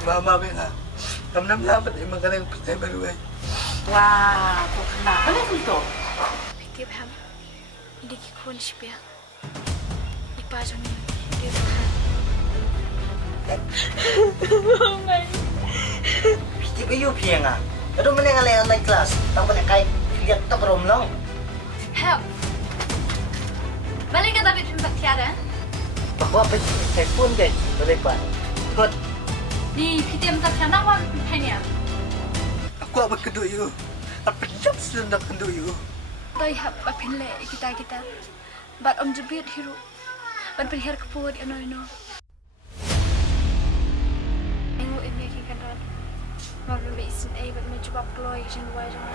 Mama nga. Namnam-lamat ay magaling patay maluway. Wah, kok kenapa nih itu? Pikir ham, ini kikun sipia. Ipasong dia kan. Piti ba yung piya nga? Pero man nga lang online class, tapos na kahit lihat to from long. Help. Balik ka David pimpat tiada. Bakwa pa telepon guys, boleh pa. Hot. Ni PTM tak tiada wan penya. Ako ang magkanduyo. Ang pinyak sila na kanduyo. Toy hap apin le kita. But jebit hiru. Ban perhir kapur ano. Engo imi kikan ran. Mag be isin ay bat me coba ploy sin wajang.